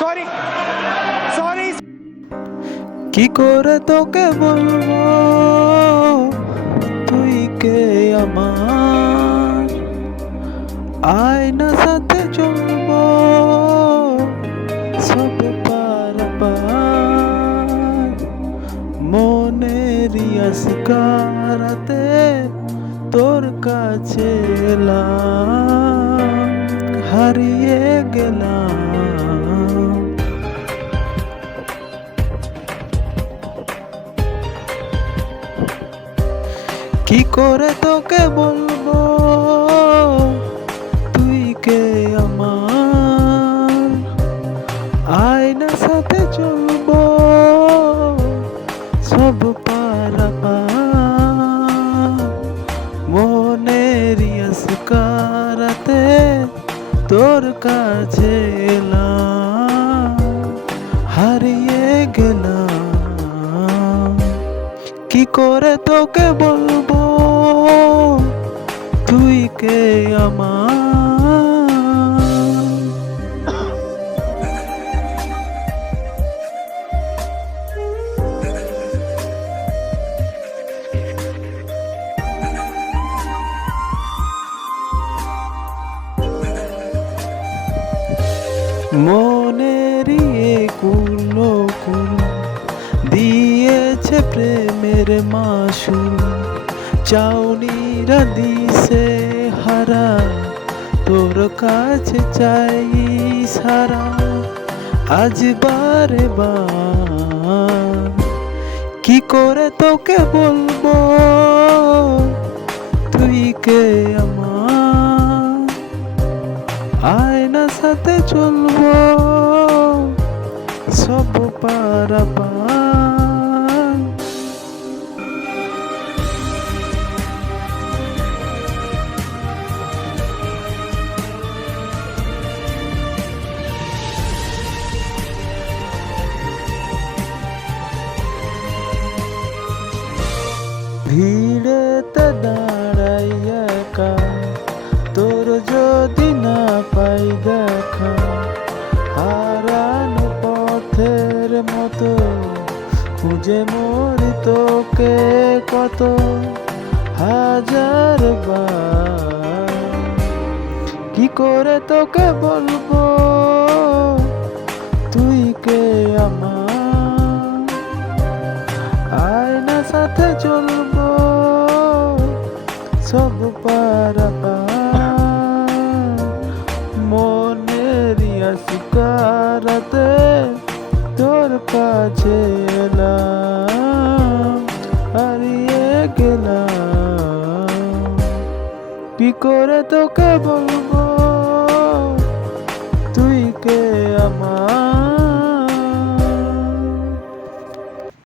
Sorry sorry কি করে তোকে বলবো তুই কে আমার, আয়না সাথে চলবো সব পার পার, মনেরই আসকারাতে তোর কাছে এলাম, হারিয়ে গেলাম। কি করে তোকে বলবো তুই কে আমার, আয়না সাথে চলবো সব পারাপার, মনেরই আসকারাতে তোর কাছে এলাম, হারিয়ে গেলাম। কি করে তোকে বলবো তুই কে আমার। মনেরই কুলো কুলো দিয়েছে প্রেমের মাসুল, চাউনিরা দিছে হারা তোর কাছে চাই সারা, আজ বারে বার কি করে তোকে বলবো তুই কে আমার, আয়না সাথে চলবো সব পারাপার। ভিড়েতে দাঁড়াই একা তোর যদি না পাই দেখা, হারানো পথের মতো খুঁজে মরি তোকে কত হাজার বার। কি করে তোকে বলবো তুই কে আমার, আয়না সাথে চলবো সব পারাপার, মনেরই আসকারাতে তোর কাছে এলাম, হারিয়ে গেলাম। কি করে তোকে বলবো